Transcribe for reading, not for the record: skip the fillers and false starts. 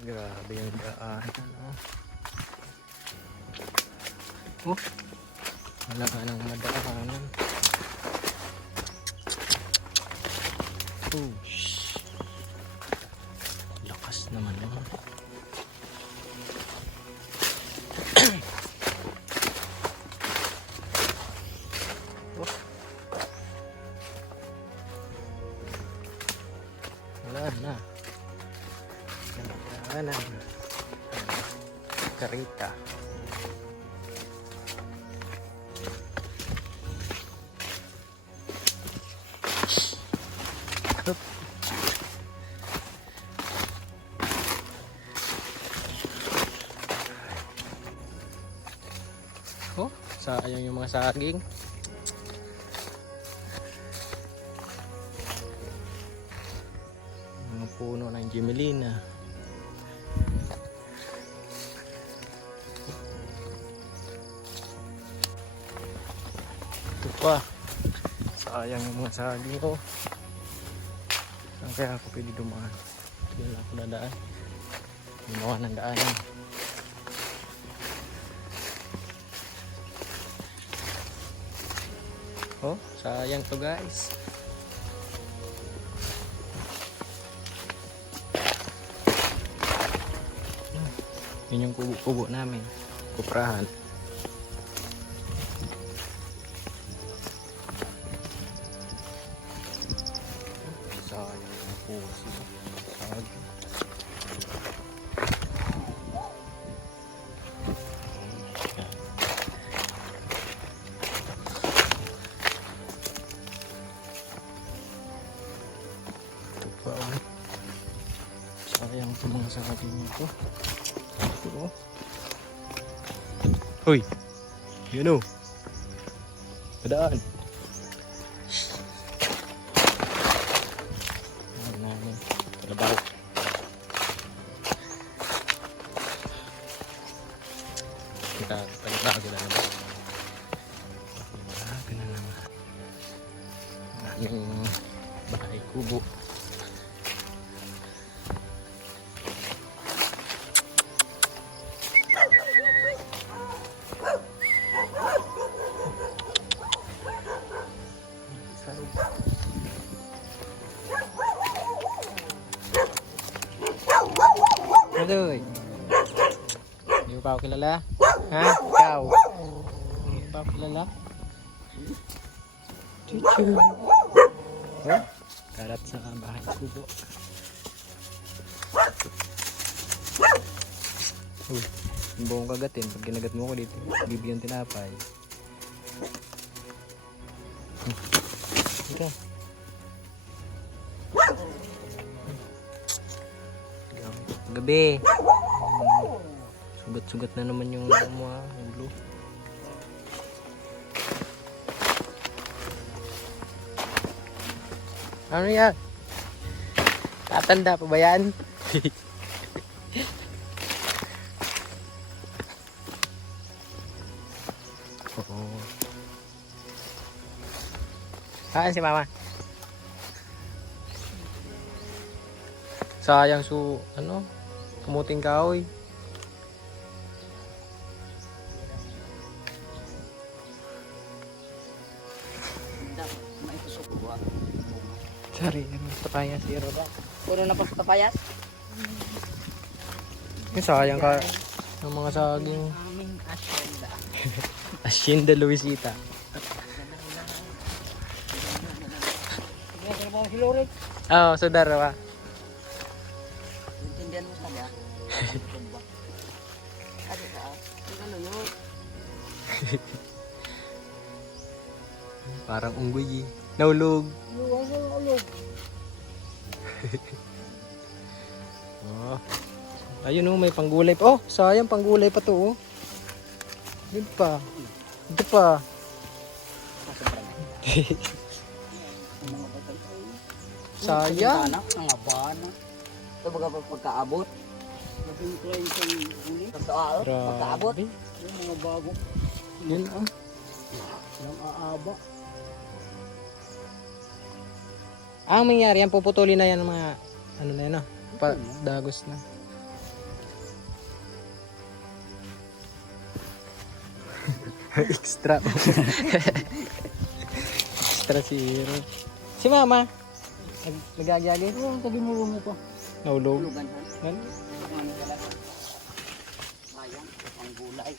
Grabe yung daan. Oh, wala ka nang madaanan. Oh, lakas naman naman. Oh. Wala na. Wala na. Karita. Oh, sayang yung mga saging. Mga puno ng Gemelina. Ito pa. Sayang yung mga saging ko. Saan kaya ako pwede dumaan? Ito lang ako dadaan. Gumawa ng daanan. Oh, sayang to guys. Yun yung kubo-kubo namin. Kuprahan. Sayang yung puso. Sayang. Sayang sa mga saging nito. Ito oh. Hoy! Yun oh. Padaan. Ayan namin. Kalabaw. Kita pagbago na naman. Pagbago na naman. Aming bahay kubo. Adoy. Hindi mo pa ako kilala? Ha? Ikaw? Hindi mo pa ako kilala? Chuchu. Oh? Karat sa bahay kubo. Uy, yung buong kagatin. Pag ginagat mo ko dito, bibigyan tinapay. Ika. Gabi. Sugat-sugat na naman yung ulo. Ano yan? Tatanda pa ba yan? Oo. Saan si mama? Sayang kamuting kahoy. Sorry, papayas zero ba? Puro na papayas. Sayang ka ng mga saging. Aming asyenda. Hacienda Luisita. Sige, mo si Lorit. Oo, so darawa. Intindihan mo saga. Ano ka? Ano yun? Parang unggoy eh. Naulog. Ulog. Oh. Ayun oh, may panggulay pa. Oh, sayang panggulay pa to oh. Dito pa. Dito pa. Sayang. Anak, nangabana. Ito baga pagkaabot. Naging sa uli. Pagkaabot. Grabe. Yung mga bago. Yun oh. Yung aaba. Ang mangyari yan, puputulin na yan mga ano na yan ah. Dagos na. Extra. Extra si Hero. Si Mama. Nag-agi-agi. Oo, tabi mo mo pa. Naulog. Tulugan ha. Nan- Ang galas. Sayang, ang gulay.